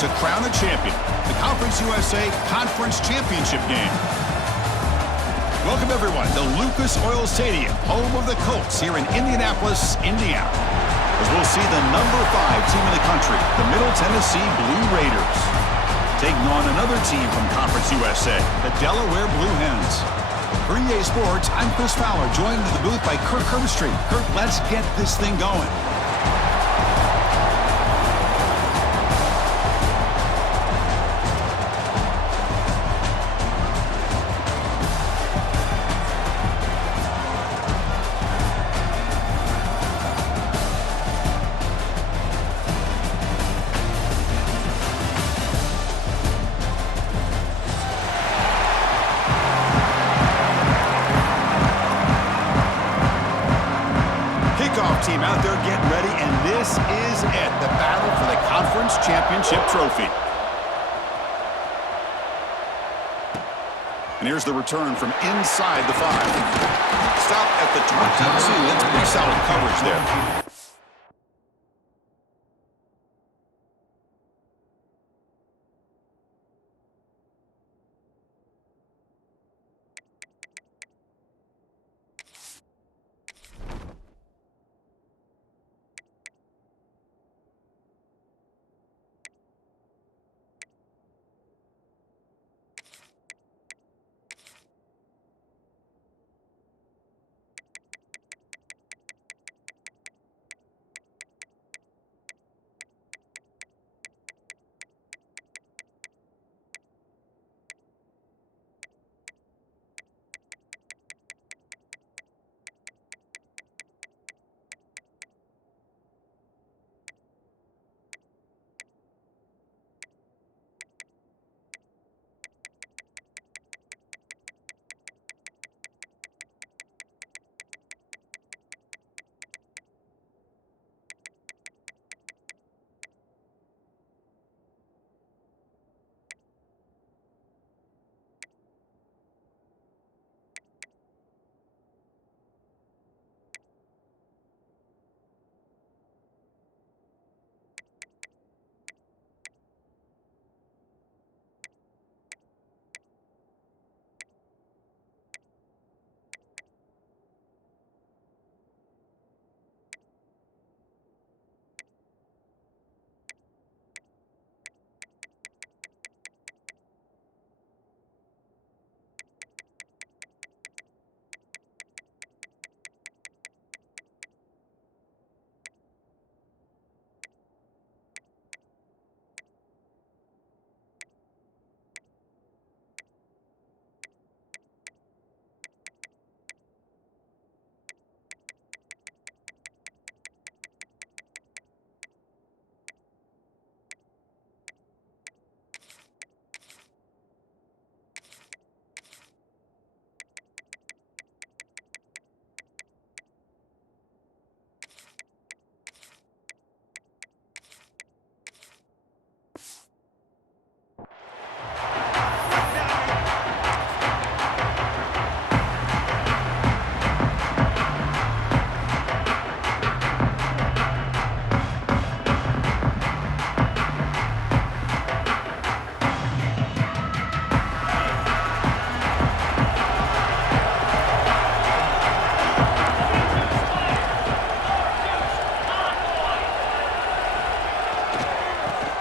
to crown a champion, the Conference USA Conference Championship game. Welcome, everyone, to Lucas Oil Stadium, home of the Colts here in Indianapolis, Indiana. As we'll see the number 5 team in the country, the Middle Tennessee Blue Raiders, taking on another team from Conference USA, the Delaware Blue Hens. For EA Sports, I'm Chris Fowler, joined in the booth by Kirk Herbstreit. Kirk, let's get this thing going. Team out there getting ready, and this is it, the battle for the Conference Championship trophy. And here's the return from inside the 5. Stop at the 22. That's pretty solid coverage there.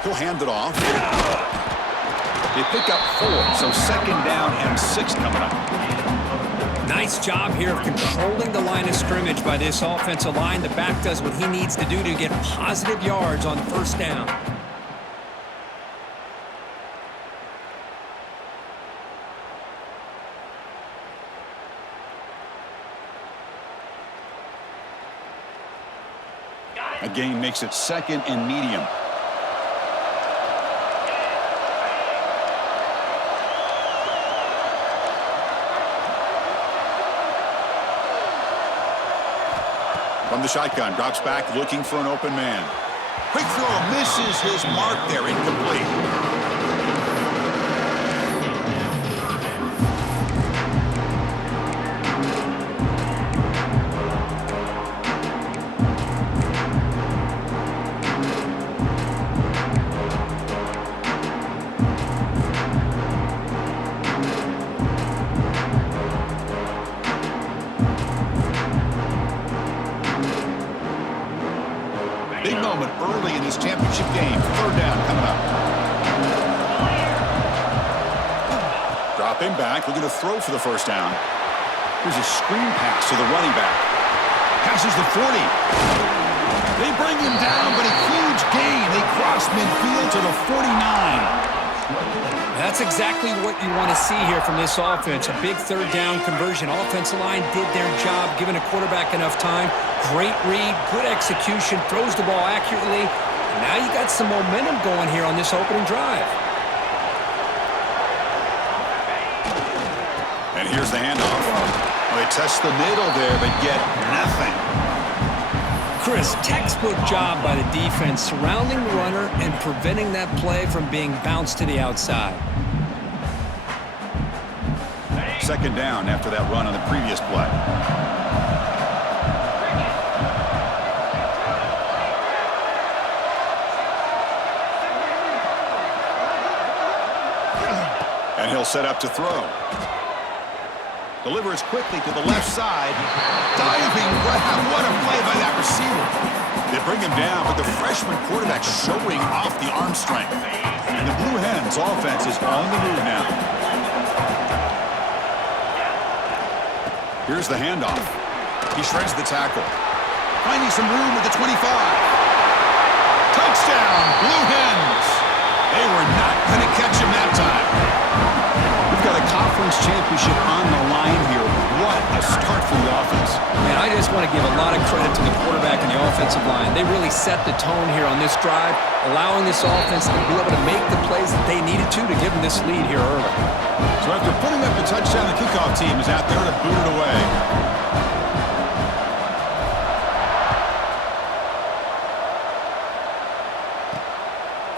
He'll hand it off. They pick up 4, so second down and 6 coming up. Nice job here of controlling the line of scrimmage by this offensive line. The back does what he needs to do to get positive yards on first down. A gain makes it second and medium. From the shotgun, drops back, looking for an open man. Quick throw, misses his mark there, incomplete. Dropping back, looking to throw for the first down. Here's a screen pass to the running back. Passes the 40. They bring him down, but a huge gain. They cross midfield to the 49. That's exactly what you want to see here from this offense. A big third down conversion. Offensive line did their job, giving a quarterback enough time. Great read, good execution, throws the ball accurately. And now you got some momentum going here on this opening drive. And here's the handoff. Well, they test the middle there, but get nothing. Chris, textbook job by the defense surrounding the runner and preventing that play from being bounced to the outside. Second down after that run on the previous play. And he'll set up to throw. Delivers quickly to the left side. Diving grab. What a play by that receiver. They bring him down, but the freshman quarterback showing off the arm strength. And the Blue Hens offense is on the move now. Here's the handoff. He shreds the tackle. Finding some room at the 25. Touchdown, Blue Hens. They were not going to catch him that time. We've got a conference championship on the line here. What a start for the offense. Man, I just want to give a lot of credit to the quarterback and the offensive line. They really set the tone here on this drive, allowing this offense to be able to make the plays that they needed to give them this lead here early. So after putting up the touchdown, the kickoff team is out there to boot it away.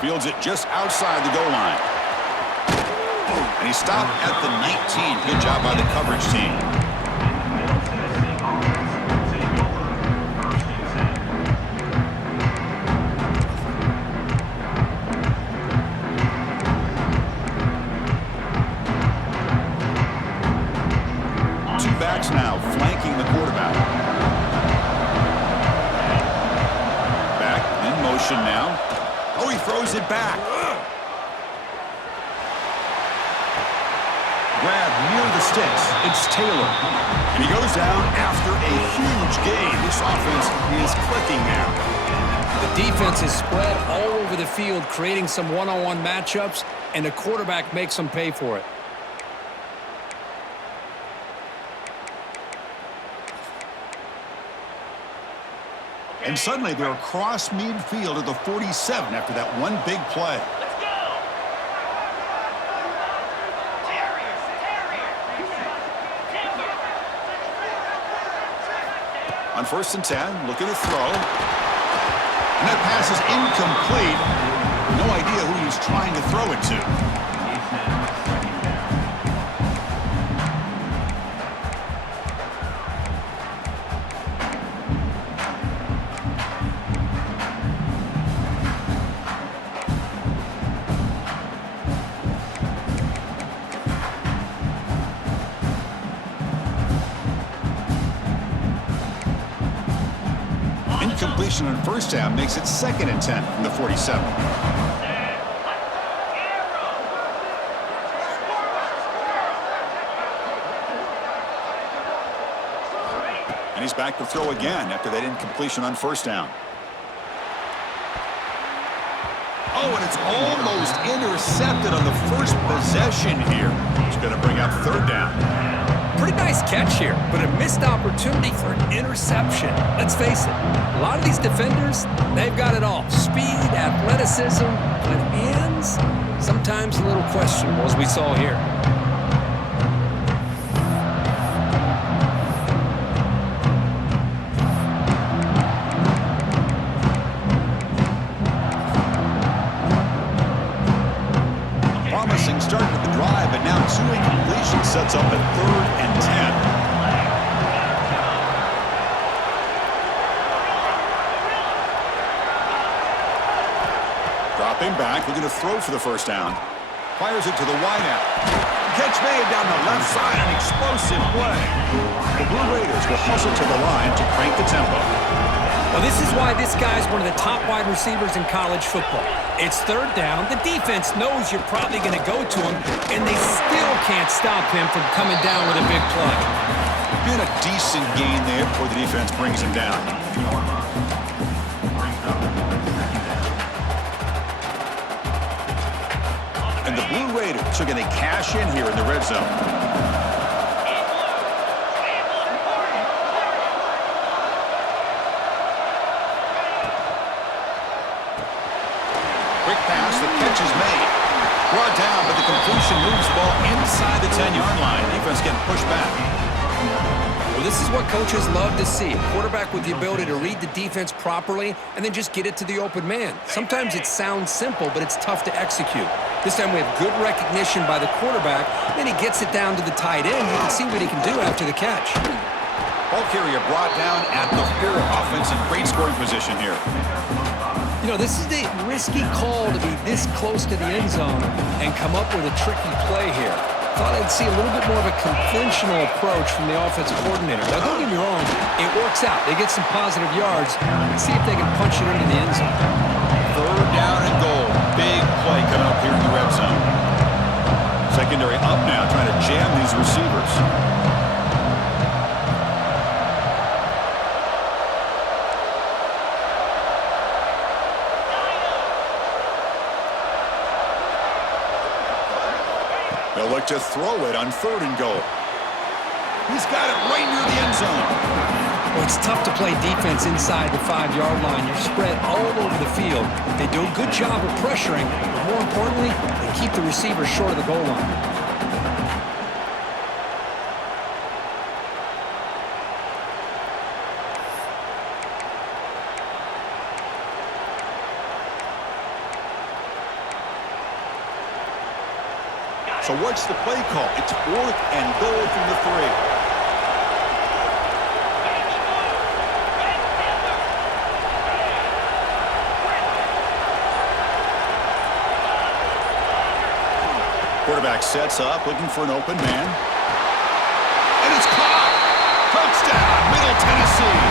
Fields it just outside the goal line. And he stopped at the 19. Good job by the coverage team. Two backs now flanking the quarterback. Back in motion now. Oh, he throws it back. Grab near the sticks. It's Taylor. And he goes down after a huge gain. This offense is clicking now. The defense is spread all over the field, creating some one-on-one matchups, and the quarterback makes them pay for it. And suddenly they're across midfield at the 47 after that one big play. On 1st and 10, looking to throw. And that pass is incomplete. No idea who he's trying to throw it to. Incompletion on 1st down makes it 2nd and 10 from the 47. And he's back to throw again after that incompletion on 1st down. Oh, and it's almost intercepted on the first possession here. It's going to bring up 3rd down. Pretty nice catch here, but a missed opportunity for an interception. Let's face it, a lot of these defenders, they've got it all. Speed, athleticism, but hands, sometimes a little questionable, as we saw here. Promising start with the drive, but now 2 incompletions sets up a 3rd and 10. Dropping back, looking to throw for the 1st down. Fires it to the wideout. Catch made down the left side, an explosive play. The Blue Raiders will hustle to the line to crank the tempo. Well, this is why this guy's one of the top wide receivers in college football. It's third down. The defense knows you're probably going to go to him, and they still can't stop him from coming down with a big play. Been a decent gain there before the defense brings him down. And the Blue Raiders are going to cash in here in the red zone. Quick pass, the catch is made. Brought down, but the completion moves the ball inside the 10-yard line. Defense getting pushed back. Well, this is what coaches love to see. A quarterback with the ability to read the defense properly and then just get it to the open man. Sometimes it sounds simple, but it's tough to execute. This time we have good recognition by the quarterback. Then he gets it down to the tight end. You can see what he can do after the catch. Ball carrier brought down at the 4. Offense in great scoring position here. You know, this is a risky call to be this close to the end zone and come up with a tricky play here. Thought I'd see a little bit more of a conventional approach from the offensive coordinator. Now, don't get me wrong, it works out. They get some positive yards. Let's see if they can punch it into the end zone. Third down and goal. Big play coming up here in the red zone. Secondary up now, trying to jam these receivers. They'll look to throw it on third and goal. He's got it right near the end zone. Well, it's tough to play defense inside the 5-yard line. You're spread all over the field. They do a good job of pressuring, but more importantly, they keep the receiver short of the goal line. So what's the play call? It's 4th and goal from the 3. Quarterback sets up, looking for an open man. And it's caught! Touchdown, Middle Tennessee!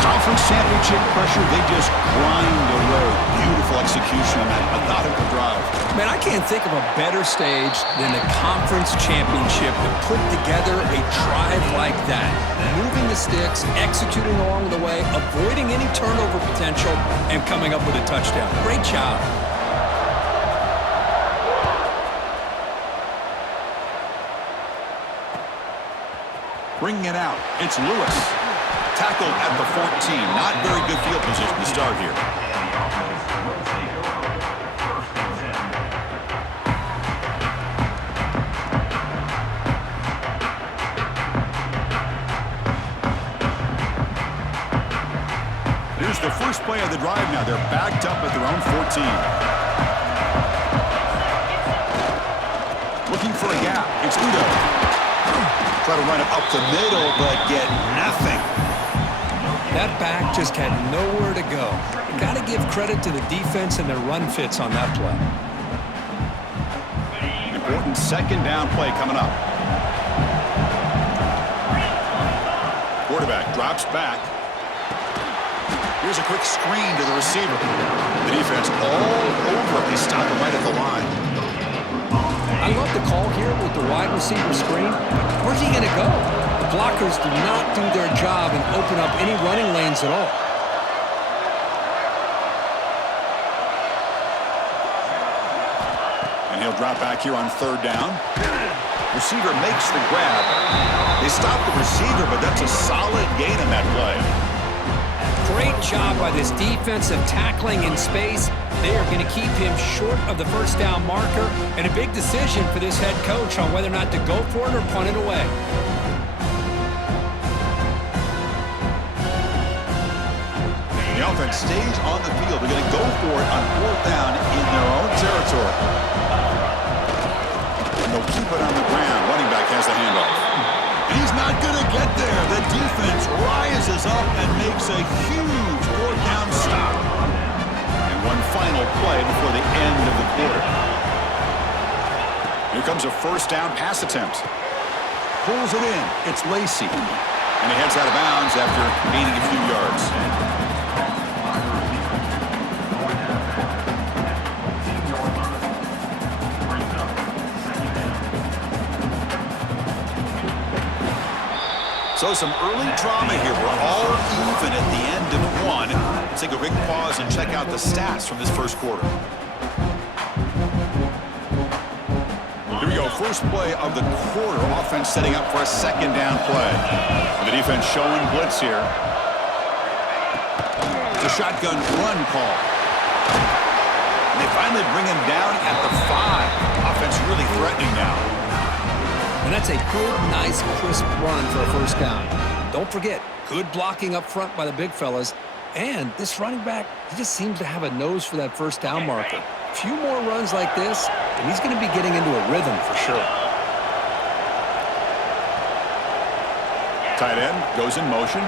Conference championship pressure, they just grind away. Beautiful execution on that methodical drive. Man, I can't think of a better stage than the conference championship to put together a drive like that. Moving the sticks, executing along the way, avoiding any turnover potential, and coming up with a touchdown. Great job. Bringing it out, it's Lewis. Tackled at the 14. Not very good field position to start here. Here's the first play of the drive now. They're backed up at their own 14. Looking for a gap. It's Udo. Try to run it up the middle, but get nothing. That back just had nowhere to go. Got to give credit to the defense and their run fits on that play. Important second down play coming up. Quarterback drops back. Here's a quick screen to the receiver. The defense all over. They stop him right at the line. I love the call here with the wide receiver screen. Where's he going to go? The blockers do not do their job and open up any running lanes at all. And he'll drop back here on third down. Receiver makes the grab. They stop the receiver, but that's a solid gain in that play. Great job by this defensive tackling in space. They are going to keep him short of the first down marker, and a big decision for this head coach on whether or not to go for it or punt it away. The offense stays on the field. They're going to go for it on fourth down in their own territory. And they'll keep it on the ground. Running back has the handoff. And he's not going to get there. The defense rises up and makes a huge fourth down stop. And one final play before the end of the quarter. Here comes a first down pass attempt. Pulls it in. It's Lacey. And he heads out of bounds after gaining a few yards. So some early drama here. We're all even at the end of one. Let's take a quick pause and check out the stats from this first quarter. Here we go. First play of the quarter. Offense setting up for a second down play. The defense showing blitz here. It's a shotgun run call. And they finally bring him down at the 5. Offense really threatening now. And that's a good, nice, crisp run for a first down. Don't forget, good blocking up front by the big fellas. And this running back, he just seems to have a nose for that first down marker. A few more runs like this, and he's going to be getting into a rhythm for sure. Tight end goes in motion.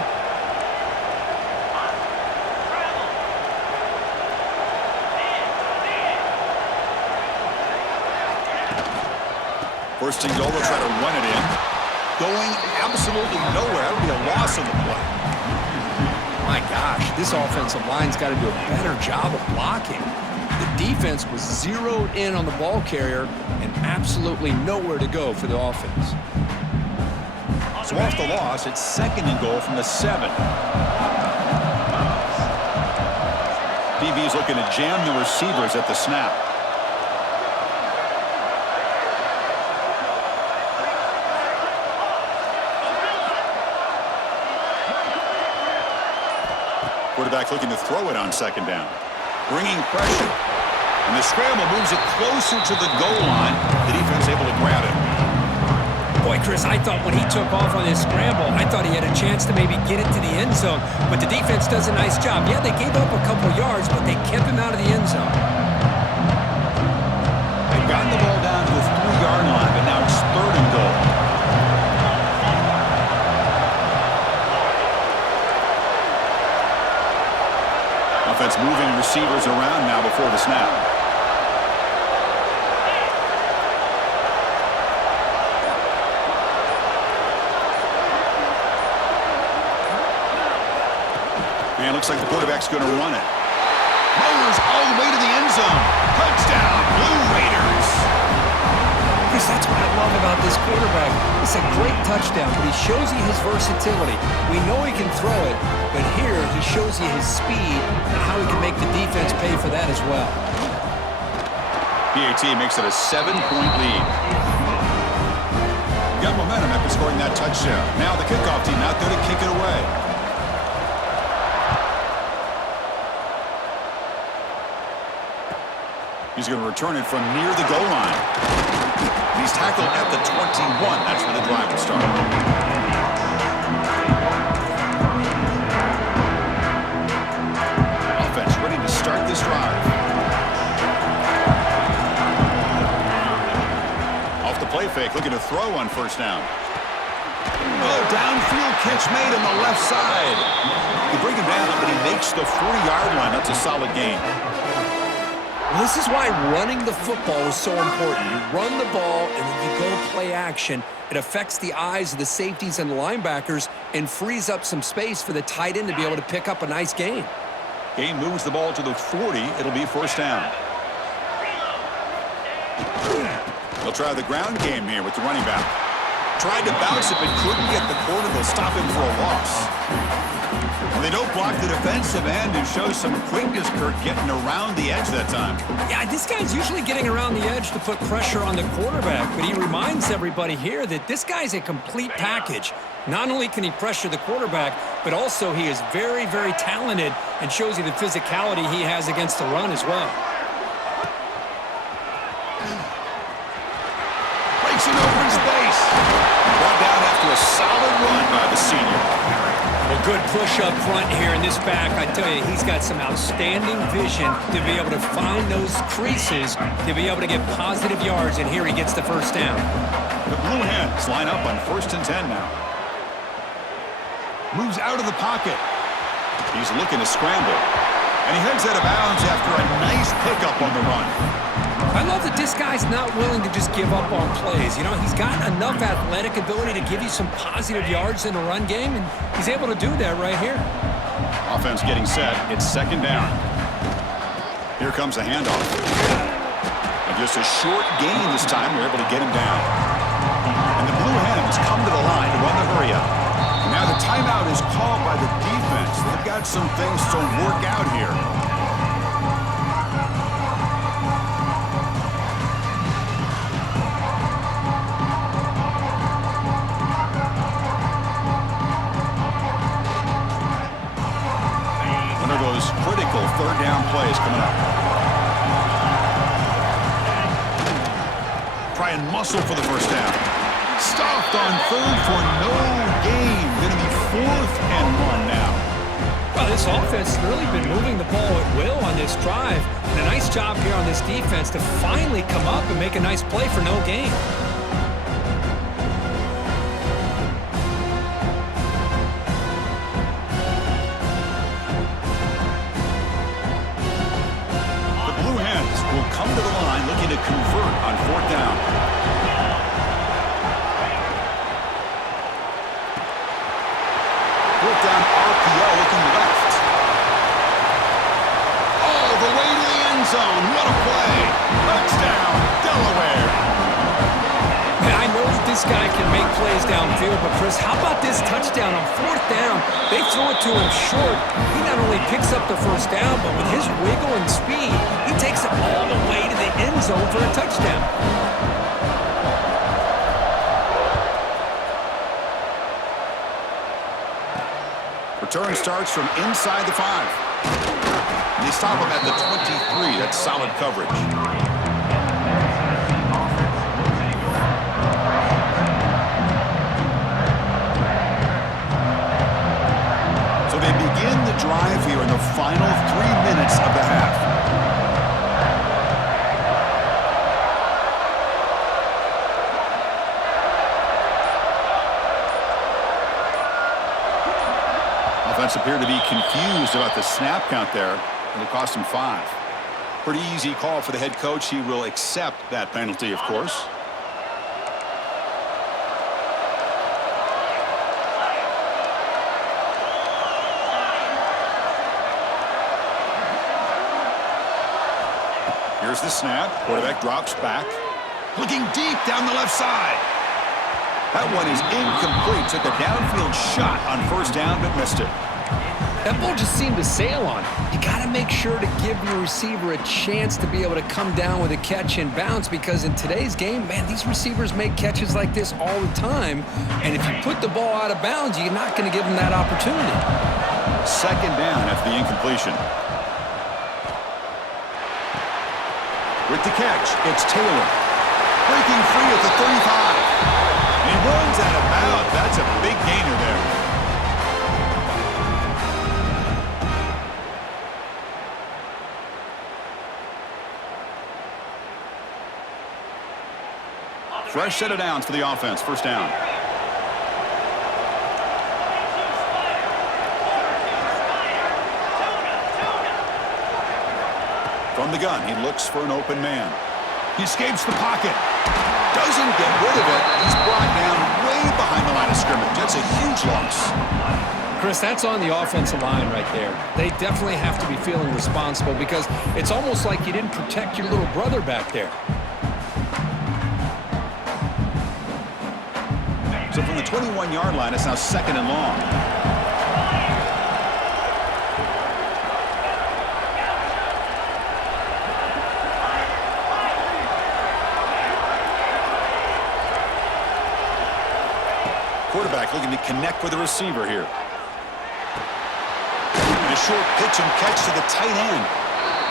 First and goal, they'll try to run it in. Going absolutely nowhere. That'll be a loss on the play. My gosh, this offensive line's got to do a better job of blocking. The defense was zeroed in on the ball carrier and absolutely nowhere to go for the offense. So off the loss, it's second and goal from the 7. DB's looking to jam the receivers at the snap. Quarterback looking to throw it on second down. Bringing pressure. And the scramble moves it closer to the goal line. The defense able to grab it. Boy, Chris, I thought when he took off on his scramble, I thought he had a chance to maybe get it to the end zone. But the defense does a nice job. Yeah, they gave up a couple yards, but they kept him out of the end zone. They've gotten the ball down to the 3-yard line, but now it's third and goal. Offense moving receivers around now before the snap. And it looks like the quarterback's going to run it. Motors all the way to the end zone. Touchdown, Blue Raiders. Chris, that's what I love about this quarterback. It's a great touchdown, but he shows you his versatility. We know he can throw it, but here he shows you his speed and how he can make the defense pay for that as well. PAT makes it a 7-point lead. Got momentum after scoring that touchdown. Now the kickoff team out there to kick it away. He's going to return it from near the goal line. He's tackled at the 21. That's where the drive will start. Offense ready to start this drive. Off the play fake, looking to throw on first down. Oh, downfield catch made on the left side. You bring him down, but he makes the 4-yard line. That's a solid gain. Well, this is why running the football is so important. You run the ball, and then you go play action. It affects the eyes of the safeties and the linebackers and frees up some space for the tight end to be able to pick up a nice gain. Game moves the ball to the 40. It'll be first down. They'll try the ground game here with the running back. Tried to bounce it, but couldn't get the corner. They'll stop him for a loss. And they don't block the defensive end and show some quickness, Kurt, getting around the edge that time. Yeah, this guy's usually getting around the edge to put pressure on the quarterback, but he reminds everybody here that this guy's a complete package. Not only can he pressure the quarterback, but also he is very, very talented and shows you the physicality he has against the run as well. Breaks in open space. Brought down after a solid run by the senior. Well, good push up front here in this back. I tell you, he's got some outstanding vision to be able to find those creases, to be able to get positive yards, and here he gets the first down. The Blue Hens line up on 1st and 10 now. Moves out of the pocket. He's looking to scramble. And he heads out of bounds after a nice pickup on the run. I love the this guy's not willing to just give up on plays. You know, he's got enough athletic ability to give you some positive yards in the run game, and he's able to do that right here. Offense getting set. It's second down. Here comes a handoff. And just a short gain this time. We're able to get him down. And the Blue Hens come to the line to run the hurry up. And now the timeout is called by the defense. They've got some things to work out here. Critical third down plays coming up. Try and muscle for the first down. Stopped on third for no gain. Going to be 4th and 1 now. Well, this offense has really been moving the ball at will on this drive. And a nice job here on this defense to finally come up and make a nice play for no gain. Come to the line looking to convert on 4th down. Fourth down RPO looking left. All the way to the end zone. What a play. Touchdown, Delaware. Man, I know that this guy can make plays downfield, but Chris, how about this touchdown on 4th down? They throw it to him short. He not only picks up the first down, but with his wiggle and speed, he takes it all the way to the end zone for a touchdown. Return starts from inside the 5. And they stop him at the 23. That's solid coverage. So they begin the drive here in the final 3 minutes of the half. Offense appeared to be confused about the snap count there. It'll cost him 5. Pretty easy call for the head coach. He will accept that penalty, of course. Here's the snap. Quarterback drops back. Looking deep down the left side. That one is incomplete. Took a downfield shot on 1st down, but missed it. That ball just seemed to sail on it. You got to make sure to give your receiver a chance to be able to come down with a catch and bounce, because in today's game, man, these receivers make catches like this all the time. And if you put the ball out of bounds, you're not going to give them that opportunity. Second down after the incompletion. With the catch, it's Taylor. Breaking free at the 35. He runs out of bounds. That's a big gainer there. Fresh set of downs for the offense. 1st down. From the gun, he looks for an open man. He escapes the pocket. Doesn't get rid of it. He's brought down way behind the line of scrimmage. That's a huge loss. Chris, that's on the offensive line right there. They definitely have to be feeling responsible, because it's almost like you didn't protect your little brother back there. So from the 21-yard line, it's now 2nd and long. Quarterback looking to connect with the receiver here. And a short pitch and catch to the tight end.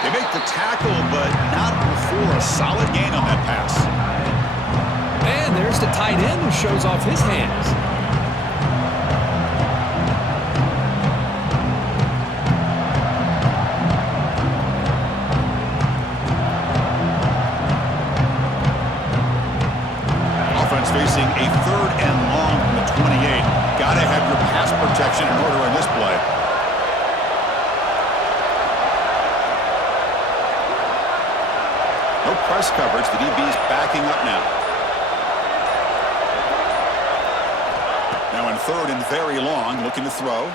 They make the tackle, but not before a solid gain on that pass. And there's the tight end who shows off his hands. Offense facing a 3rd and long from the 28. Got to have your pass protection in order in this play. No press coverage. The DB's backing up now. Now in third and very long, looking to throw.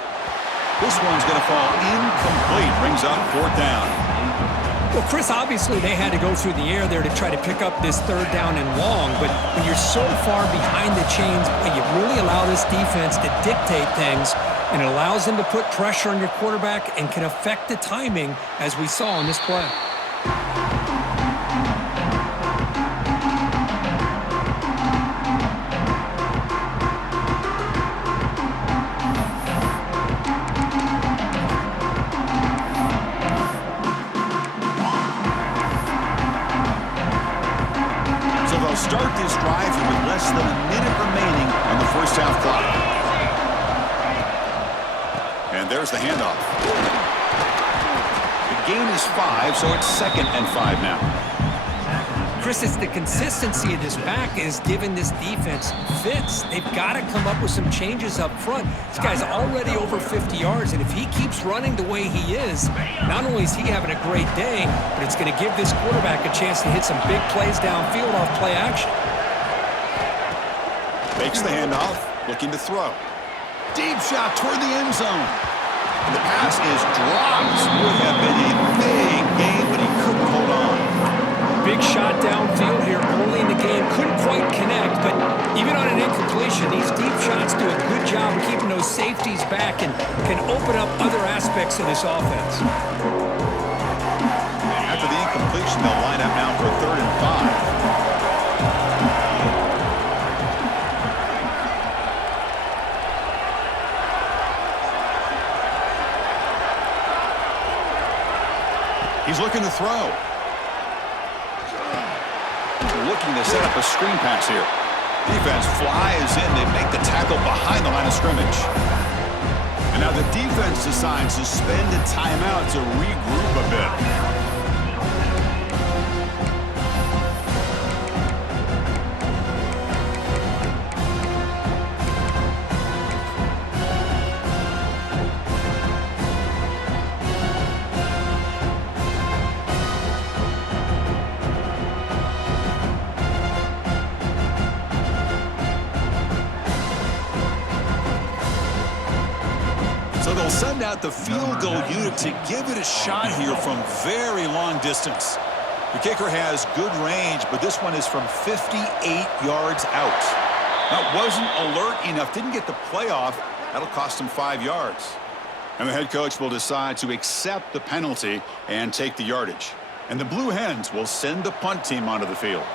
This one's going to fall incomplete. Brings up fourth down. Well, Chris, obviously they had to go through the air there to try to pick up this third down and long, but when you're so far behind the chains, you really allow this defense to dictate things, and it allows them to put pressure on your quarterback and can affect the timing, as we saw in this play. Start this drive here with less than a minute remaining on the first half clock. And there's the handoff. The gain is 5, so it's 2nd and 5 now. Chris, it's the consistency of this back is giving this defense fits. They've got to come up with some changes up front. This guy's already over 50 yards, and if he keeps running the way he is, not only is he having a great day, but it's going to give this quarterback a chance to hit some big plays downfield off play action. Makes the handoff, looking to throw. Deep shot toward the end zone. And the pass is dropped. Would have been a big game, but he couldn't hold on. Big shot downfield here early in the game. Couldn't quite connect, but even on an incompletion, these deep shots do a good job of keeping those safeties back and can open up other aspects of this offense. After the incompletion, they'll line up now for 3rd and 5. He's looking to throw. Looking to set up a screen pass here. Defense flies in. They make the tackle behind the line of scrimmage. And now the defense decides to spend a timeout to regroup a bit. So they'll send out the field goal unit to give it a shot here from very long distance. The kicker has good range, but this one is from 58 yards out. That wasn't alert enough, didn't get the play off. That'll cost him 5 yards. And the head coach will decide to accept the penalty and take the yardage. And the Blue Hens will send the punt team onto the field.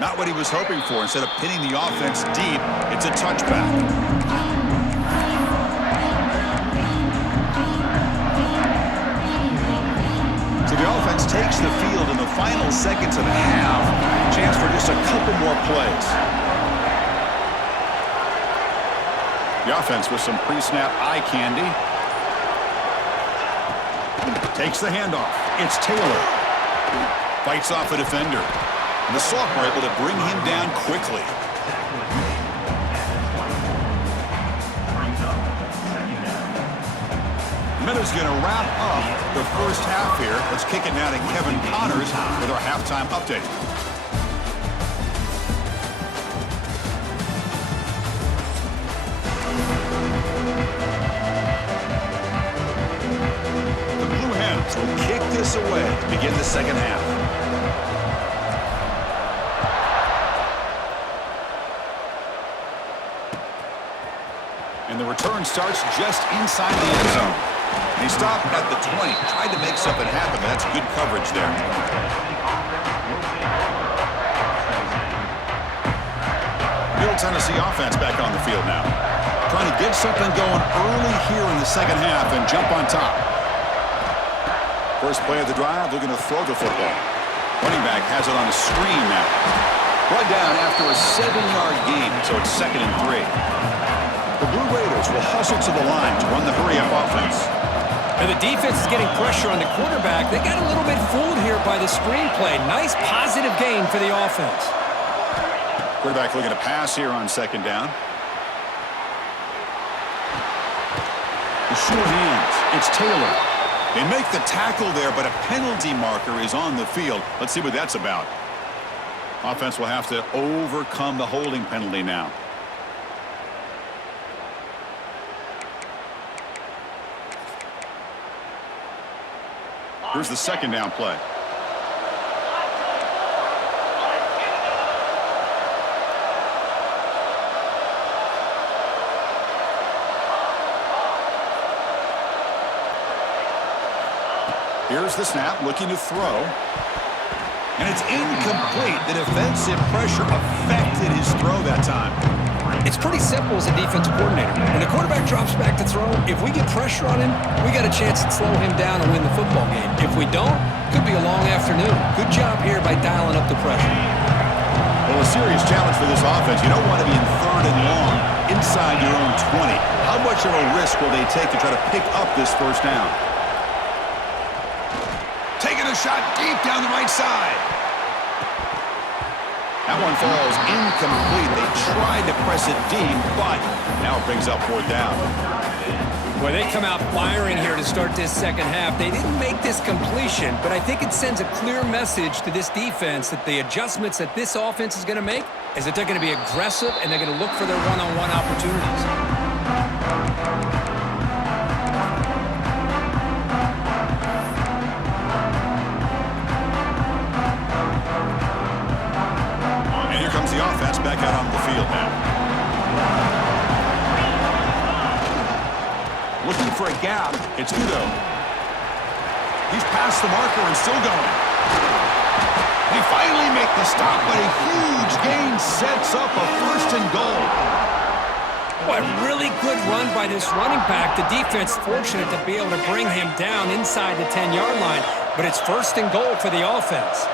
Not what he was hoping for. Instead of pinning the offense deep, it's a touchback. So the offense takes the field in the final seconds of the half. Chance for just a couple more plays. The offense with some pre-snap eye candy. Takes the handoff. It's Taylor. Fights off a defender. And the sophomore able to bring him down quickly. Miller's going to wrap up the first half here. Let's kick it now to Kevin Connors with our halftime update. The Blue Hens will kick this away to begin the second half. And the return starts just inside the end zone. And he stopped at the 20, tried to make something happen, but that's good coverage there. Middle Tennessee offense back on the field now. Trying to get something going early here in the second half and jump on top. First play of the drive, looking to throw the football. Running back has it on a screen now. Brought down after a 7-yard gain, so it's 2nd and 3. The Blue Raiders will hustle to the line to run the hurry-up offense. And the defense is getting pressure on the quarterback. They got a little bit fooled here by the screenplay. Nice positive gain for the offense. Quarterback looking to pass here on 2nd down. The sure hands. It's Taylor. They make the tackle there, but a penalty marker is on the field. Let's see what that's about. Offense will have to overcome the holding penalty now. Here's the second down play. Here's the snap, looking to throw. And it's incomplete. The defensive pressure affected his throw that time. It's pretty simple as a defensive coordinator. When the quarterback drops back to throw, if we get pressure on him, we got a chance to slow him down and win the football game. If we don't, could be a long afternoon. Good job here by dialing up the pressure. Well, a serious challenge for this offense. You don't want to be in third and long inside your own 20. How much of a risk will they take to try to pick up this first down? Taking a shot deep down the right side. That one falls incomplete. They tried to press it deep, but now it brings up fourth down. Well, they come out firing here to start this second half. They didn't make this completion, but I think it sends a clear message to this defense that the adjustments that this offense is going to make is that they're going to be aggressive and they're going to look for their one-on-one opportunities. The offense back out on the field now. Looking for a gap. It's Udo. He's past the marker and still going. They finally make the stop, but a huge gain sets up a first and goal. Boy, really good run by this running back. The defense fortunate to be able to bring him down inside the 10-yard line, but it's first and goal for the offense.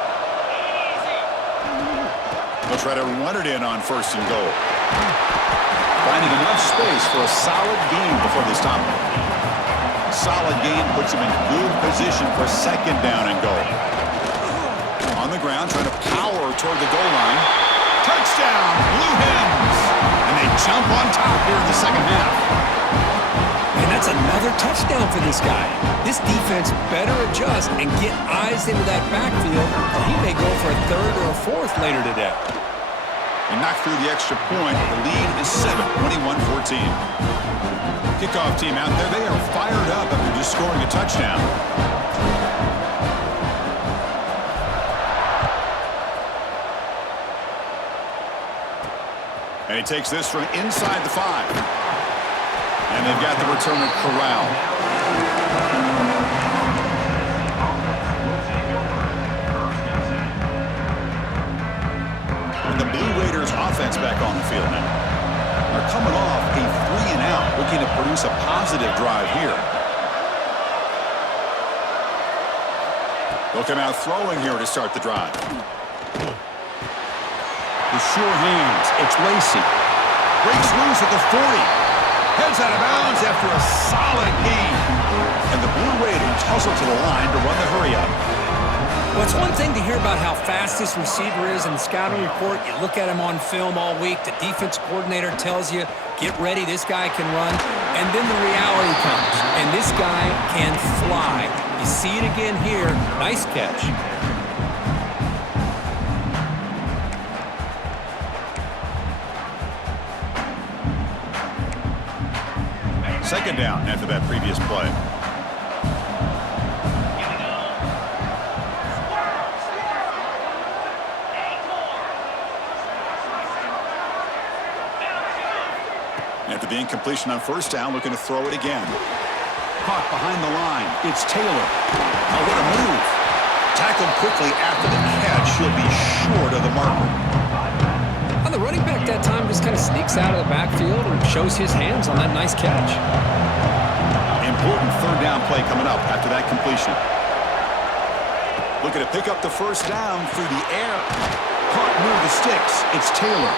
They'll try to run it in on first and goal. Finding enough space for a solid gain before they stop him. Solid gain puts him in good position for second down and goal. On the ground, trying to power toward the goal line. Touchdown, Blue Hens! And they jump on top here in the second half. And that's another touchdown for this guy. This defense better adjust and get eyes into that backfield, or he may go for a third or a fourth later today. And knocked through the extra point. The lead is 7, 21-14. Kickoff team out there. They are fired up after just scoring a touchdown. And he takes this from inside the 5. And they've got the returner corralled. And the Blue Raiders offense back on the field now. They're coming off a 3-and-out, looking to produce a positive drive here. They'll come out throwing here to start the drive. The sure hands. It's Lacey. Breaks loose at the 40. Heads out of bounds after a solid gain. And the Blue Raiders hustle to the line to run the hurry-up. Well, it's one thing to hear about how fast this receiver is in the scouting report. You look at him on film all week. The defense coordinator tells you, get ready, this guy can run. And then the reality comes. And this guy can fly. You see it again here. Nice catch. Second down after that previous play. After the incompletion on first down, looking to throw it again. Caught behind the line. It's Taylor. Oh, what a move. Tackled quickly after the catch. He'll be short of the marker. The running back that time just kind of sneaks out of the backfield and shows his hands on that nice catch. Important third down play coming up after that completion. Looking to pick up the first down through the air. Caught near the sticks. It's Taylor.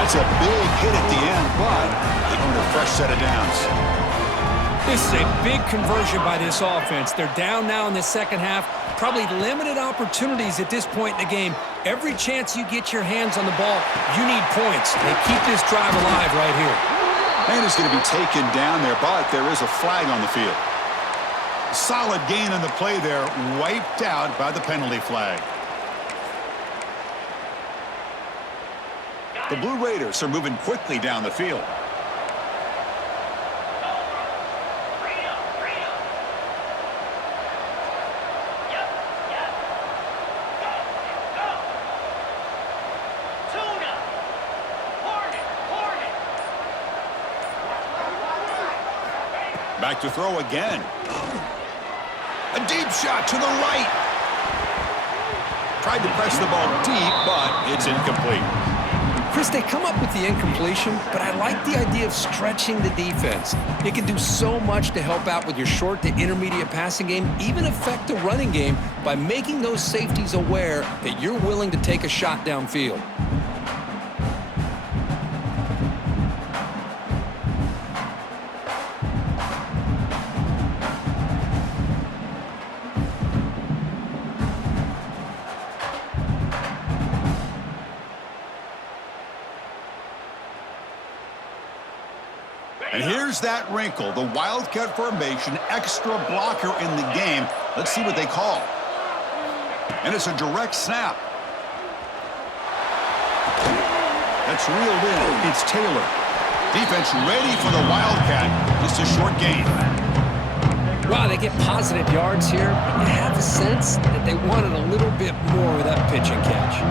That's a big hit at the end, but they earned a fresh set of downs. This is a big conversion by this offense. They're down now in the second half. Probably limited opportunities at this point in the game. Every chance you get your hands on the ball, you need points. They keep this drive alive right here. And it's going to be taken down there, but there is a flag on the field. Solid gain on the play there, wiped out by the penalty flag. The Blue Raiders are moving quickly down the field. Back to throw again. A deep shot to the right. Tried to press the ball deep, but it's incomplete. Chris, they come up with the incompletion, but I like the idea of stretching the defense. It can do so much to help out with your short to intermediate passing game, even affect the running game by making those safeties aware that you're willing to take a shot downfield. And here's that wrinkle, the Wildcat formation, extra blocker in the game. Let's see what they call. And it's a direct snap. That's reeled in. It's Taylor. Defense ready for the Wildcat. Just a short gain. Wow, they get positive yards here, but you have a sense that they wanted a little bit more with that pitch and catch.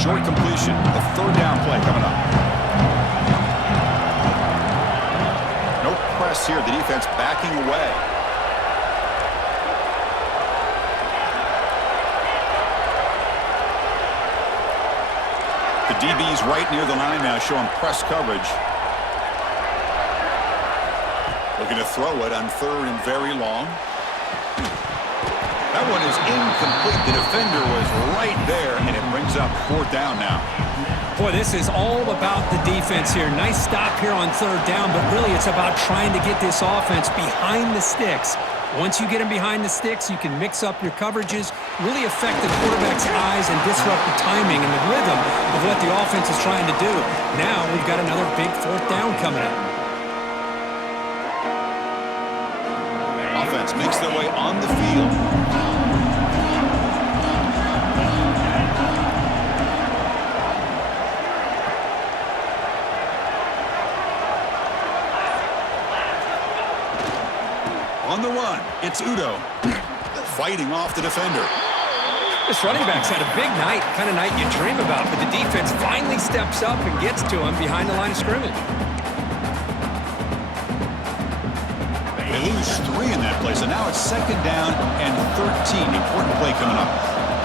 Short completion, the third down play coming up. No press here, the defense backing away. The DB's right near the line now, showing press coverage. Looking to throw it on third and very long. That one is incomplete. The defender was right there, and it brings up fourth down now. Boy, this is all about the defense here. Nice stop here on third down, but really it's about trying to get this offense behind the sticks. Once you get them behind the sticks, you can mix up your coverages, really affect the quarterback's eyes and disrupt the timing and the rhythm of what the offense is trying to do. Now we've got another big fourth down coming up. Offense makes their way on the field. On the run, it's Udo fighting off the defender. This running back's had a big night, kind of night you dream about, but the defense finally steps up and gets to him behind the line of scrimmage. They lose 3 in that play, so now it's second down and 13. Important play coming up.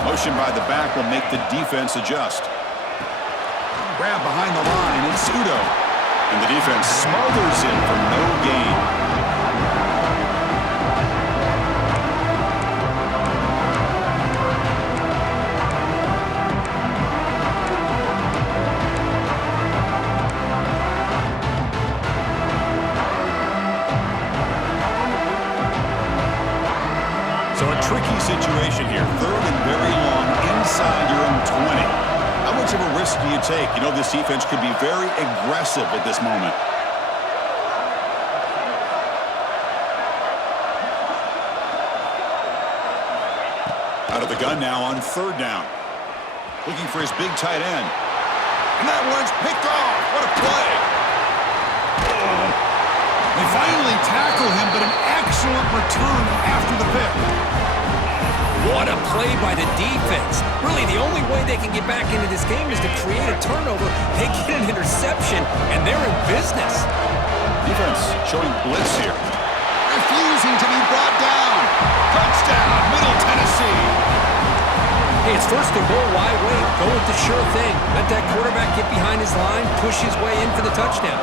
Motion by the back will make the defense adjust. Grab behind the line, it's Udo. And the defense smothers him for no gain. Tricky situation here. Third and very long inside your own 20. How much of a risk do you take? You know, this defense could be very aggressive at this moment. Out of the gun now on third down. Looking for his big tight end. And that one's picked off. What a play. They finally tackle him, but an excellent return after the pick. What a play by the defense. Really, the only way they can get back into this game is to create a turnover. They get an interception, and they're in business. Defense showing blitz here. Refusing to be brought down. Touchdown, Middle Tennessee. Hey, it's first and goal. Why wait? Go with the sure thing. Let that quarterback get behind his line, push his way in for the touchdown.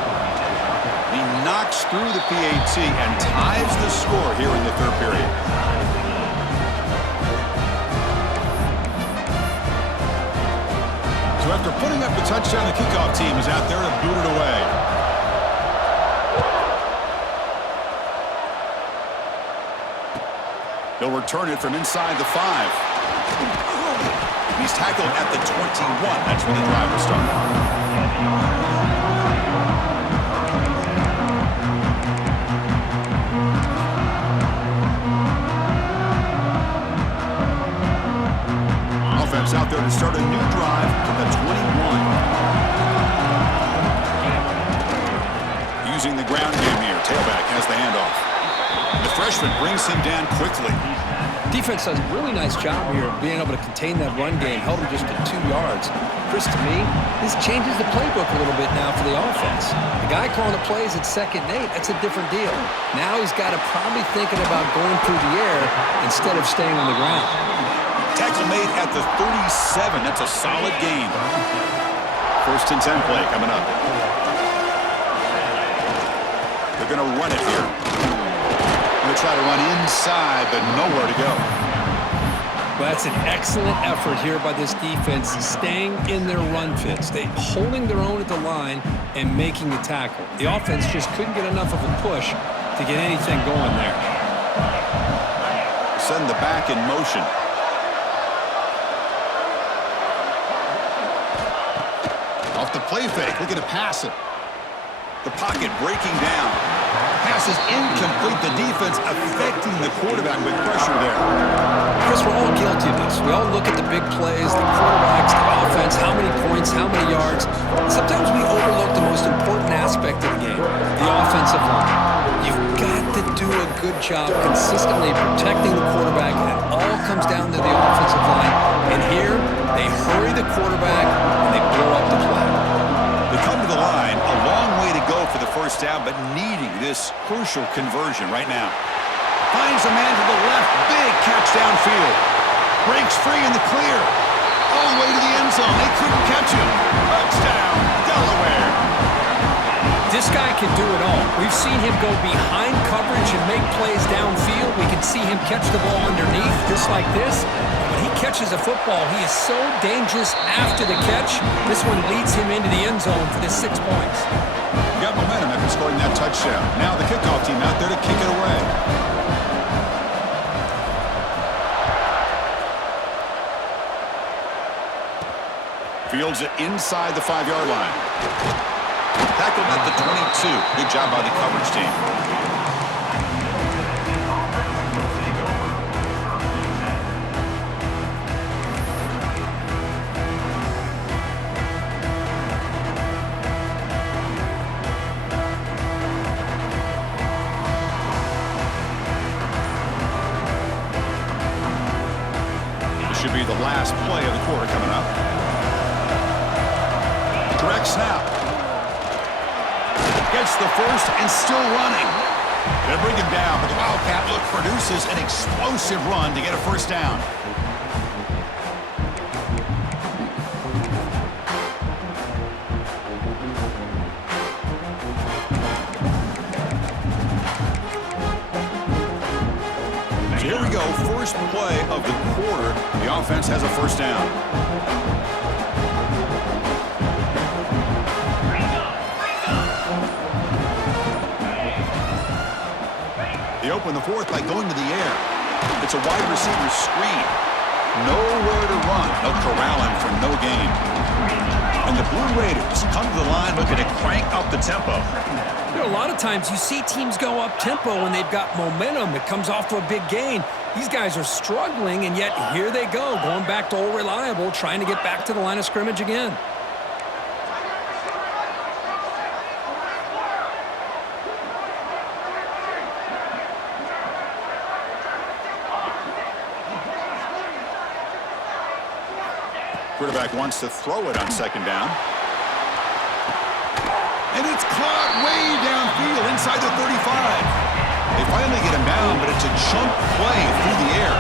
He knocks through the PAT and ties the score here in the third period. So after putting up the touchdown, the kickoff team is out there to boot it away. He'll return it from inside the 5. He's tackled at the 21. That's where the drive will start. Offense out there to start a new drive to the 21. Using the ground game here. Tailback has the handoff. The freshman brings him down quickly. Defense does a really nice job here of being able to contain that run game, held him just to 2 yards. Chris, to me, this changes the playbook a little bit now for the offense. The guy calling the plays at 2nd and 8, that's a different deal. Now he's got to probably thinking about going through the air instead of staying on the ground. Tackle made at the 37. That's a solid gain. 1st and 10 play coming up. They're going to run it here. Going to try to run inside, but nowhere to go. Well, that's an excellent effort here by this defense, staying in their run fits. They holding their own at the line and making the tackle. The offense just couldn't get enough of a push to get anything going there. Send the back in motion. Off the play fake, looking to pass it. The pocket breaking down. Pass is incomplete. The defense affecting the quarterback with pressure there. Chris, we're all guilty of this. We all look at the big plays, the quarterbacks, the offense, how many points, how many yards. Sometimes we overlook the most important aspect of the game, the offensive line. You've got to do a good job consistently protecting the quarterback, and it all comes down to the offensive line. And here, they hurry the quarterback, and they blow up the play. They come to the line, a long way to go for the first down, but needing this crucial conversion right now. Finds a man to the left, big catch downfield. Breaks free in the clear. All the way to the end zone. They couldn't catch him. Touchdown, Delaware. This guy can do it all. We've seen him go behind coverage and make plays downfield. We can see him catch the ball underneath, just like this. When he catches a football, he is so dangerous after the catch. This one leads him into the end zone for the 6 points. Got momentum after scoring that touchdown. Now the kickoff team out there to kick it away. Fields it inside the 5-yard line. Tackled at the 22. Good job by the coverage team. This should be the last play of the quarter coming up. Direct snap. Gets the first and still running. They'll bring him down, but the Wildcat look produces an explosive run to get a first down. So here we go, first play of the quarter. The offense has a first down. They open the fourth by going to the air. It's a wide receiver screen. Nowhere to run. They'll corral him for no gain. And the Blue Raiders come to the line looking to crank up the tempo. You know, a lot of times you see teams go up tempo when they've got momentum. It comes off to a big gain. These guys are struggling, and yet here they go, going back to old reliable, trying to get back to the line of scrimmage again. Quarterback wants to throw it on second down. And it's caught way downfield inside the 35. They finally get him down, but it's a chunk play through the air.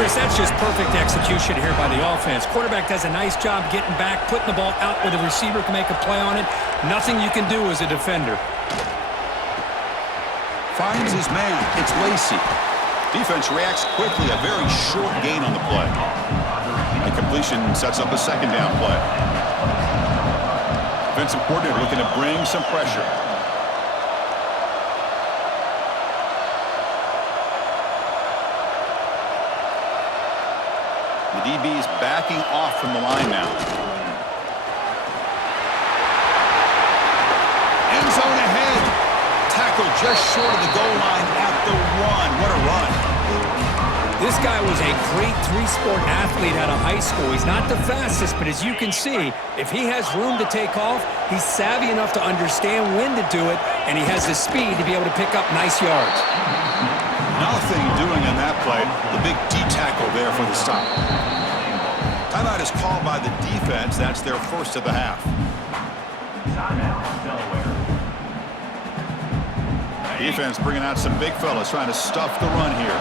Chris, that's just perfect execution here by the offense. Quarterback does a nice job getting back, putting the ball out where the receiver can make a play on it. Nothing you can do as a defender. Finds his man. It's Lacey. Defense reacts quickly. A very short gain on the play. A completion sets up a second down play. Defensive coordinator looking to bring some pressure. The DB is backing off from the line now. End zone ahead. Tackle just short of the goal line at the one. What a run. This guy was a great three-sport athlete out of high school. He's not the fastest, but as you can see, if he has room to take off, he's savvy enough to understand when to do it, and he has the speed to be able to pick up nice yards. Nothing doing in that play. The big D-tackle there for the stop. Timeout is called by the defense. That's their first of the half. Timeout, Delaware. Defense bringing out some big fellas trying to stuff the run here.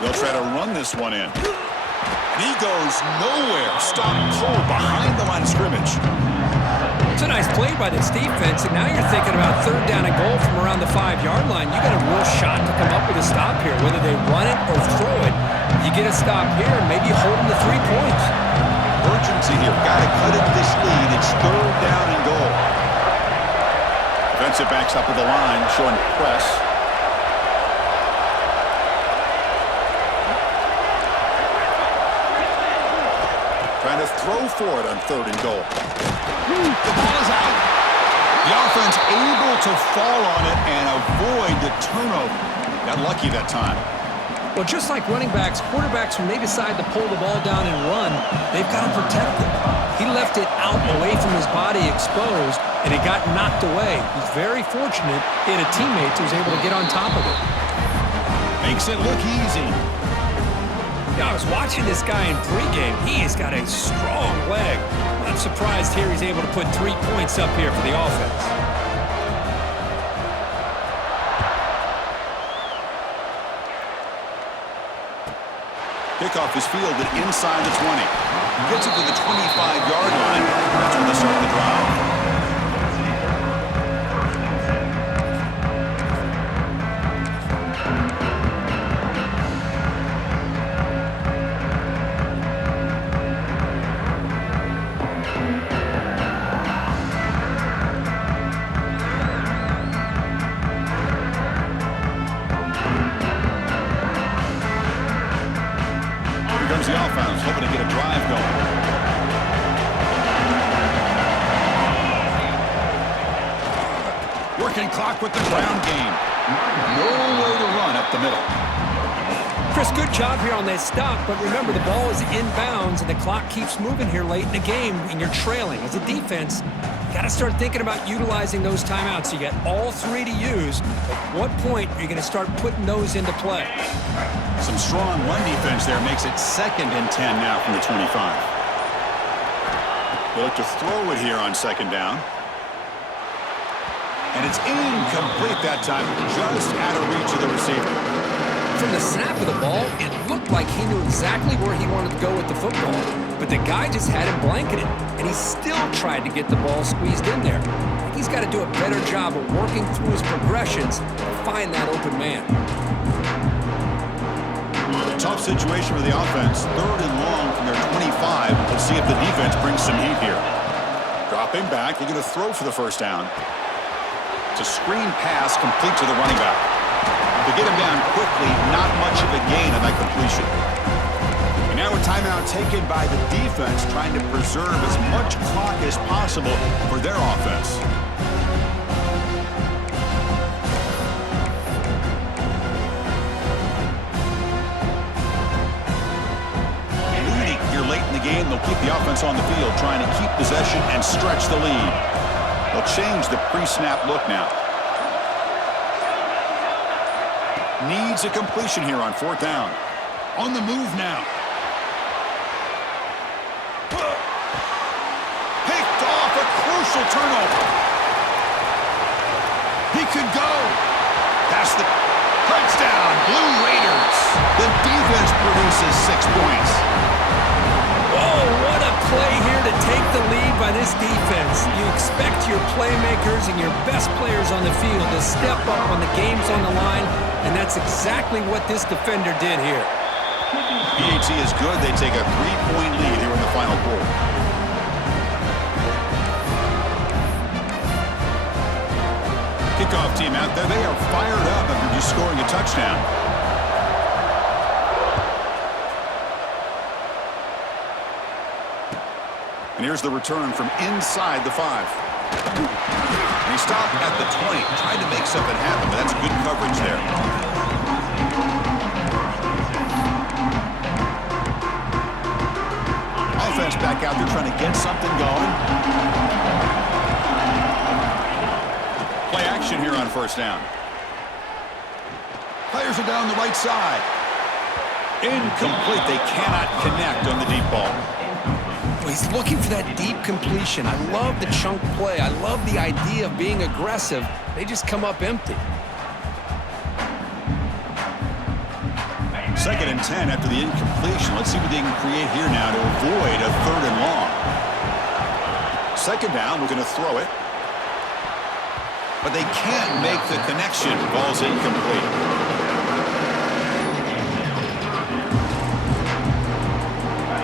They'll try to run this one in. And he goes nowhere. Stop cold behind the line of scrimmage. It's a nice play by this defense, and now you're thinking about third down and goal from around the 5-yard line. You got a real shot to come up with a stop here. Whether they run it or throw it, you get a stop here and maybe hold them to 3 points. Urgency here. Got to cut it this lead. It's third down and goal. Defensive backs up at the line, showing press. Trying to throw for it on third and goal. The ball is out. The offense able to fall on it and avoid the turnover. Got lucky that time. Well, just like running backs, quarterbacks, when they decide to pull the ball down and run, they've got to protect it. He left it out away from his body exposed, and it got knocked away. He's very fortunate he had a teammate who was able to get on top of it. Makes it look easy. Yeah, I was watching this guy in pregame. He has got a strong leg. Not surprised here he's able to put 3 points up here for the offense. Kickoff is fielded inside the 20. Gets it to the 25-yard line. That's when they start the drive. The offense hoping to get a drive going. Working clock with the ground game. Nowhere to run up the middle. Chris, good job here on that stop, but remember the ball is inbounds and the clock keeps moving here late in the game and you're trailing. As a defense, you got to start thinking about utilizing those timeouts. You got all 3 to use. At what point are you going to start putting those into play? Some strong run defense there makes it 2nd and 10 now from the 25. They look to throw it here on 2nd down. And it's incomplete that time, just out of reach of the receiver. From the snap of the ball, it looked like he knew exactly where he wanted to go with the football. But the guy just had him blanketed, and he still tried to get the ball squeezed in there. He's got to do a better job of working through his progressions to find that open man. Tough situation for the offense. 3rd and long from their 25. Let's see if the defense brings some heat here. Dropping back, looking to throw for the first down. It's a screen pass complete to the running back. To get him down quickly, not much of a gain on that completion. And now a timeout taken by the defense, trying to preserve as much clock as possible for their offense. Late in the game, they'll keep the offense on the field, trying to keep possession and stretch the lead. They'll change the pre-snap look now. Needs a completion here on 4th down. On the move now. Picked off, a crucial turnover. He could go. That's the touchdown, Blue Raiders. The defense produces 6 points. Oh, what a play here to take the lead by this defense. You expect your playmakers and your best players on the field to step up when the game's on the line, and that's exactly what this defender did here. PAT is good. They take a 3-point lead here in the final quarter. team out there, they are fired up after just scoring a touchdown. And here's the return from inside the 5. And he stopped at the 20, trying to make something happen, but that's good coverage there. Offense back out there trying to get something going. Play action here on first down. Players are down the right side. Incomplete. They cannot connect on the deep ball. He's looking for that deep completion. I love the chunk play. I love the idea of being aggressive. They just come up empty. 2nd and 10 after the incompletion. Let's see what they can create here now to avoid a 3rd and long. 2nd down, we're going to throw it. But they can't make the connection. Ball's incomplete.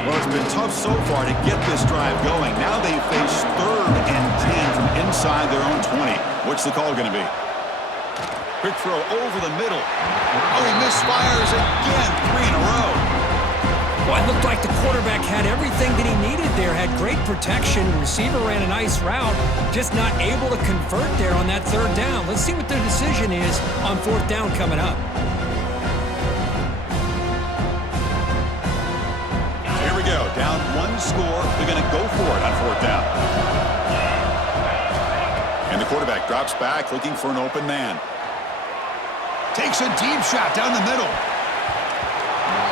Well, it's been tough so far to get this drive going. Now they face 3rd and 10 from inside their own 20. What's the call going to be? Quick throw over the middle. Oh, he misfires again. 3 in a row. Well, it looked like the quarterback had everything that he needed there. Had great protection. Receiver ran a nice route. Just not able to convert there on that 3rd down. Let's see what their decision is on 4th down coming up. Down 1 score. They're going to go for it on 4th down. And the quarterback drops back looking for an open man. Takes a deep shot down the middle.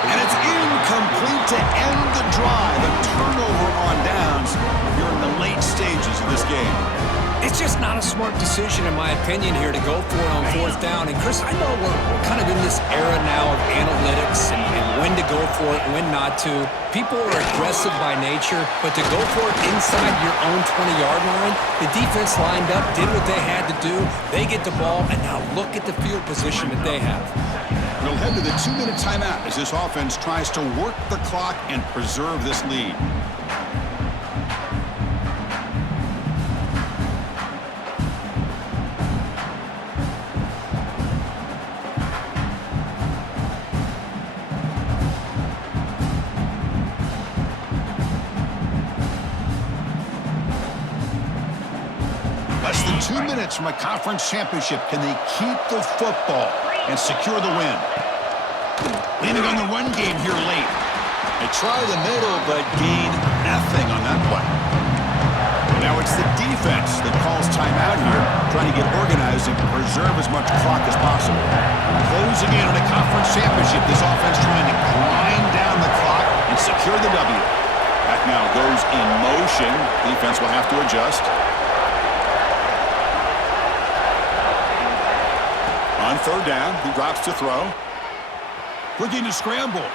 And it's incomplete to end the drive. A turnover on downs. You're in the late stages of this game. It's just not a smart decision, in my opinion, here to go for it on 4th down. And, Chris, I know we're kind of in this era now of analytics and when to go for it, when not to. People are aggressive by nature, but to go for it inside your own 20-yard line, the defense lined up, did what they had to do. They get the ball, and now look at the field position that they have. We'll head to the 2-minute timeout as this offense tries to work the clock and preserve this lead. Less than 2 minutes from a conference championship. Can they keep the football and secure the win? Leaning on the run game here late. They try the middle, but gain nothing on that play. Now it's the defense that calls timeout here, trying to get organized and preserve as much clock as possible. Closing in on a conference championship, this offense trying to grind down the clock and secure the W. That now goes in motion. Defense will have to adjust. On 3rd down, he drops to throw. Looking to scramble.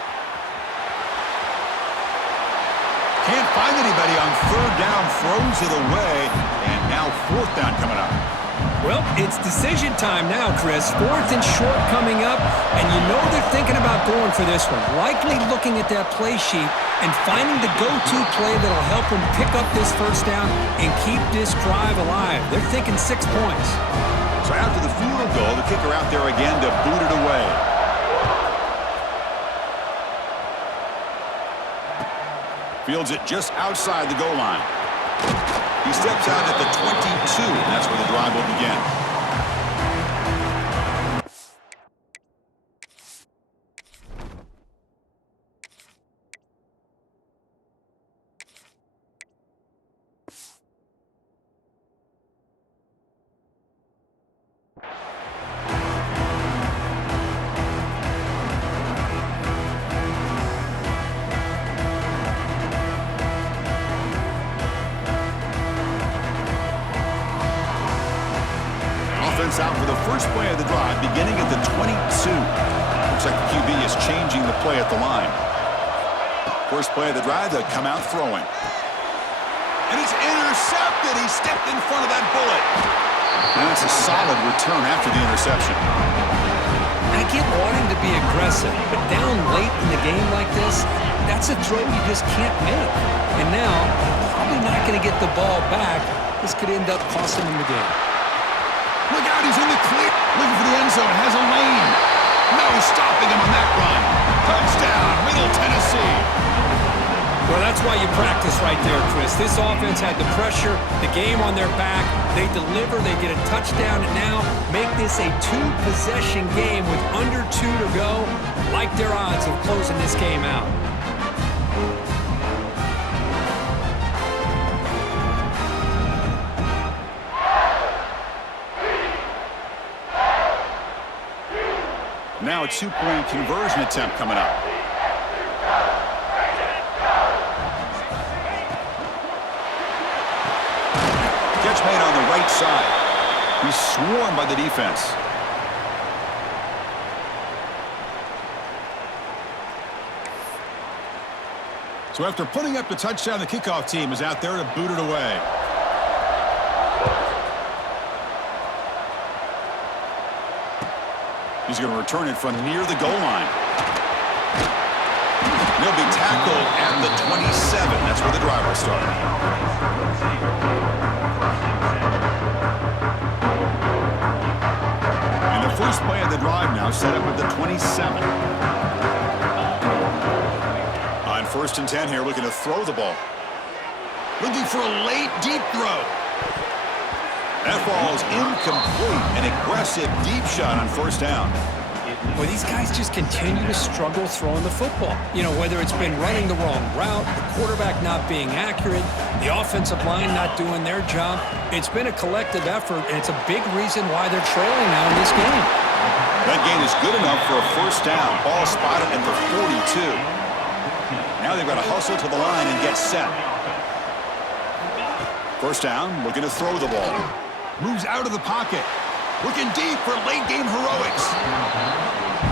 Can't find anybody on 3rd down, throws it away, and now 4th down coming up. Well, it's decision time now, Chris. 4th and short coming up, and you know they're thinking about going for this one. Likely looking at that play sheet and finding the go-to play that'll help them pick up this 1st down and keep this drive alive. They're thinking 6 points. So after the field goal, the kicker out there again to boot it away. Fields it just outside the goal line. He steps out at the 22, and that's where the drive will begin. Out for the first play of the drive, beginning at the 22. Looks like the QB is changing the play at the line. First play of the drive, they'll come out throwing. And it's intercepted. He stepped in front of that bullet. And it's a solid return after the interception. I get wanting to be aggressive, but down late in the game like this, that's a throw you just can't make. And now, probably not going to get the ball back. This could end up costing him the game. Look out! out. He's in the clear. Looking for the end zone. Has a lane. No stopping him on that run. Touchdown, Middle Tennessee. Well, that's why you practice right there, Chris. This offense had the pressure, the game on their back. They deliver, they get a touchdown, and now make this a two-possession game with under 2 to go. Like their odds of closing this game out. Now a 2-point conversion attempt coming up. Catch made on the right side. He's swarmed by the defense. So after putting up the touchdown, the kickoff team is out there to boot it away. He's going to return it from near the goal line. He'll be tackled at the 27. That's where the drive will start. And the first play of the drive now set up at the 27. On 1st and 10 here, looking to throw the ball. Looking for a late, deep throw. That ball is incomplete. An aggressive deep shot on 1st down. Well, these guys just continue to struggle throwing the football. You know, whether it's been running the wrong route, the quarterback not being accurate, the offensive line not doing their job. It's been a collective effort, and it's a big reason why they're trailing now in this game. That gain is good enough for a 1st down. Ball spotted at the 42. Now they've got to hustle to the line and get set. 1st down, looking to throw the ball. Moves out of the pocket. Looking deep for late-game heroics.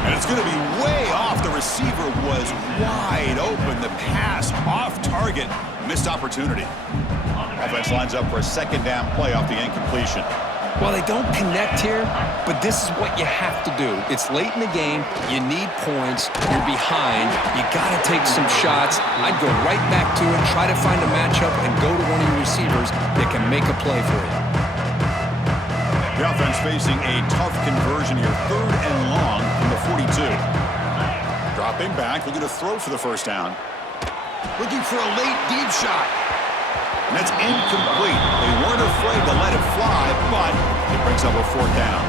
And it's going to be way off. The receiver was wide open. The pass off target. Missed opportunity. Offense lines up for a 2nd down play off the incompletion. Well, they don't connect here, but this is what you have to do. It's late in the game. You need points. You're behind. You got to take some shots. I'd go right back to it, try to find a matchup, and go to one of your receivers that can make a play for you. The offense facing a tough conversion here. 3rd and long from the 42. Dropping back, looking to throw for the 1st down. Looking for a late deep shot. And that's incomplete. They weren't afraid to let it fly, but it brings up a 4th down.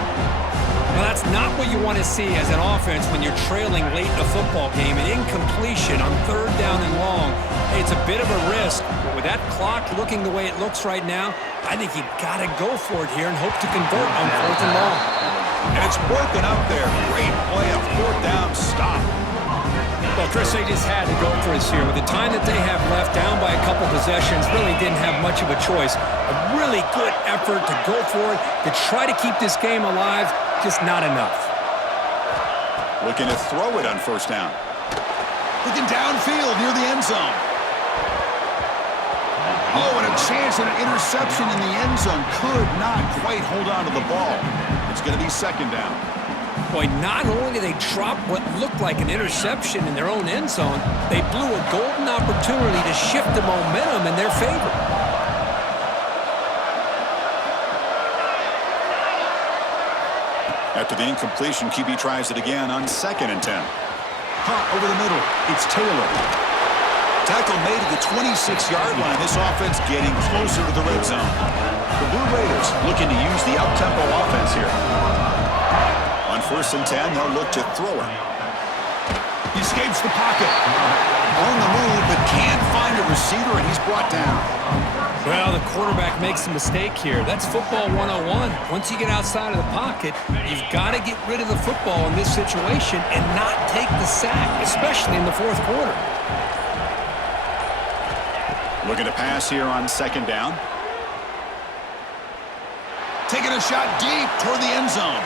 Well, that's not what you want to see as an offense when you're trailing late in a football game. An incompletion on 3rd down and long. It's a bit of a risk, but with that clock looking the way it looks right now, I think you got to go for it here and hope to convert on 4th and long. And it's broken up there. Great play, a 4th down stop. Well, Chris, they just had to go for it here. With the time that they have left, down by a couple possessions, really didn't have much of a choice. A really good effort to go for it, to try to keep this game alive, just not enough. Looking to throw it on 1st down. Looking downfield near the end zone. Oh, and a chance at an interception in the end zone. Could not quite hold on to the ball. It's going to be 2nd down. Boy, not only did they drop what looked like an interception in their own end zone, they blew a golden opportunity to shift the momentum in their favor. After the incompletion, QB tries it again on 2nd and 10. Hot over the middle. It's Taylor. Tackle made at the 26-yard line. This offense getting closer to the red zone. The Blue Raiders looking to use the up-tempo offense here. On 1st and 10, they'll look to throw it. He escapes the pocket. On the move, but can't find a receiver, and he's brought down. Well, the quarterback makes a mistake here. That's football 101. Once you get outside of the pocket, you've got to get rid of the football in this situation and not take the sack, especially in the 4th quarter. Looking to pass here on 2nd down. Taking a shot deep toward the end zone.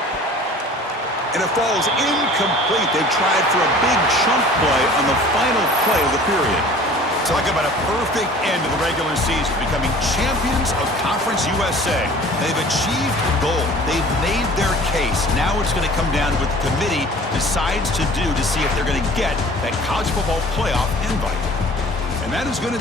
And it falls incomplete. They tried for a big chunk play on the final play of the period. Talk about a perfect end to the regular season, becoming champions of Conference USA. They've achieved a goal. They've made their case. Now it's going to come down to what the committee decides to do to see if they're going to get that college football playoff invite. And that is going to